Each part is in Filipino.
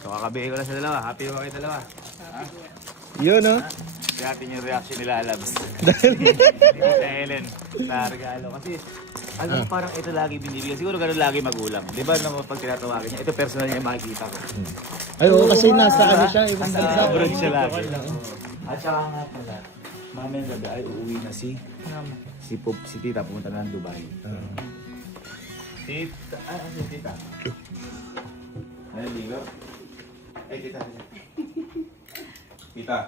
So kakabihin ko na sa dalawa. Happy ba kayo dalawa? Yun, no? Kaya natin yung reaction nila, Labs. Tita Helen sa regalo. Kasi alam mo, parang ito lagi binibigyan. Siguro ganun lagi magulang. Di ba naman pag tinatawagin niya, ito personal niya yung makikita ko. Ay, oo, kasi nasa ano siya, ibang Nasa bansa. abroad siya lagi. At saka nga pala, mamayang gabi ay uuwi na si Tita, pumunta na ng Dubai. Tita, si Tita. Ano, Ligo? Ay, Tita. Tita,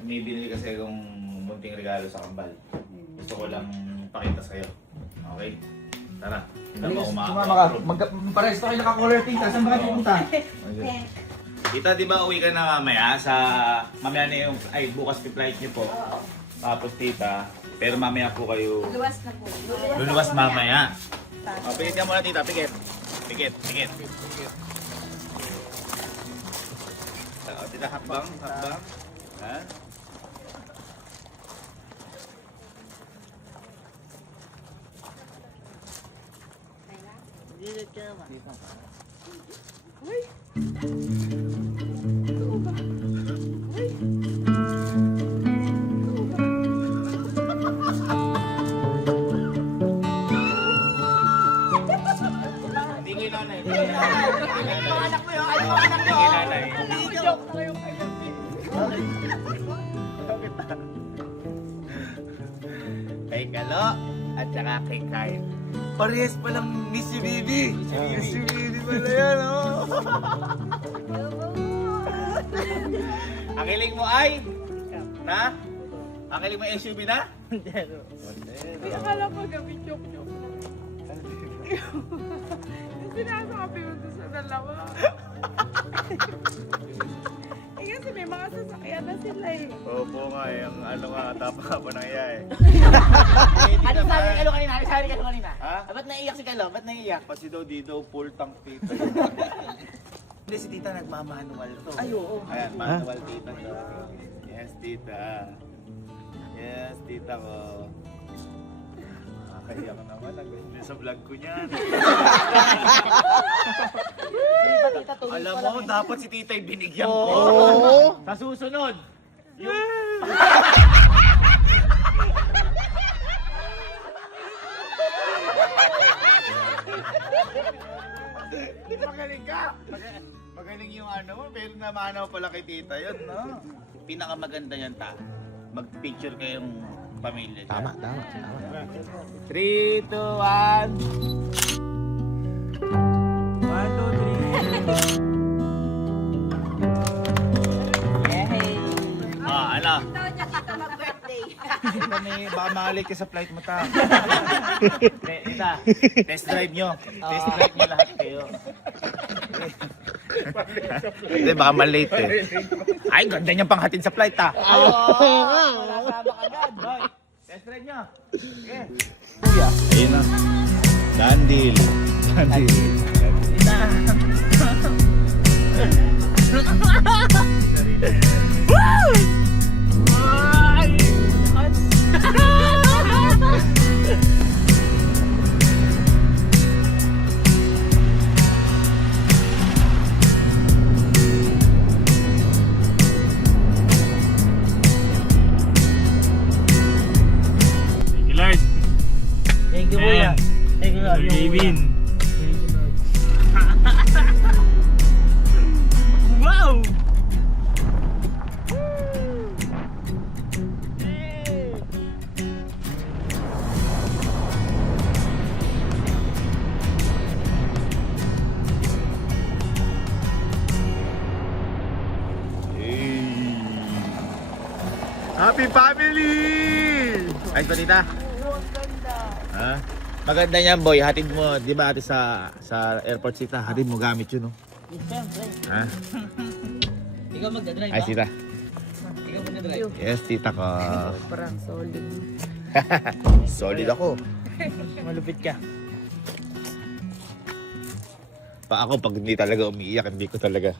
may binili kasi akong munting regalo sa kambal. Gusto ko lang pakita sa'yo. Okay? Tara. Sumama ka. Pares tayo naka-color Tita. Saan ba kayo pupunta? Tita, di ba uwi ka na mamaya sa... Mamaya na yung... Ay, bukas flight niyo po. Tapos Tita, pero mamaya po kayo... Luwas na po. Luluwas mamaya. O, pikit ka muna Tita, pikit. Pikit. O, Tita, hakbang. Ha? Hindi ko ilanay. Anak mo yun! Ay, mga anak Hindi mo! ko ilanay. Joke na kayo kayo. Kay Kalo at saka kay Kyle. Parehas pa lang Miss You Baby. Miss You Baby pala yan, oh. Ang hiling mo ay? Na? Ang hiling mo SUV na? Hindi, akala ko gabi joke-joke. Yung sinasabi ko doon sa dalawa. Eh kasi may mga sasakyan na sila eh. Opo nga, yung ano nga, tapa ka pa nang iya eh. Ano sabi ni Kalo kanina? Ano sabi ni Kalo kanina? Ha? Ba't naiiyak si Kalo? Ba't naiiyak? Kasi daw di daw full tank tita. Hindi, si tita nagmamanual to. Ay, oo. Ayan, manual tita to. Yes, tita. Yes, tita ko. Nakakahiya ka naman. Nag-enjoy sa vlog ko niyan. Tita, tuloy Alam pa mo, lang. dapat si tita yung binigyan ko. Oo. Sa susunod. Yung... Magaling ka! Magaling yung ano mo, pero namanaw pala kay tita yun, no? Pinakamaganda yan ta. Mag-picture kayong pamilya dyan. Tama. 3, 2, 1. 1, 2, 3. Ano? Ito niya dito mag-birthday. Baka makalate ka sa flight mo ta. Tita, test drive nyo. Test drive nyo lahat kayo. Hindi, baka malate eh. Ay, ganda niyang panghatid sa flight ta. Wala sama agad. Boy, test drive nyo. Okay. Kuya. Ayun na. Dandil. Thank you, Kuya. Thank you, Lord. Wow! Happy family! Ayos ba tita? Ha? Maganda niyan boy, hatid mo, di ba ate sa airport sita, hatid mo gamit yun, no? Siyempre. Ha? Ikaw magdadrive Ay, ba? sita. Ikaw magdadrive. Yes, tita ko. Parang solid. Solid ako. Malupit ka. Pa ako, pag hindi talaga umiiyak, hindi ko talaga.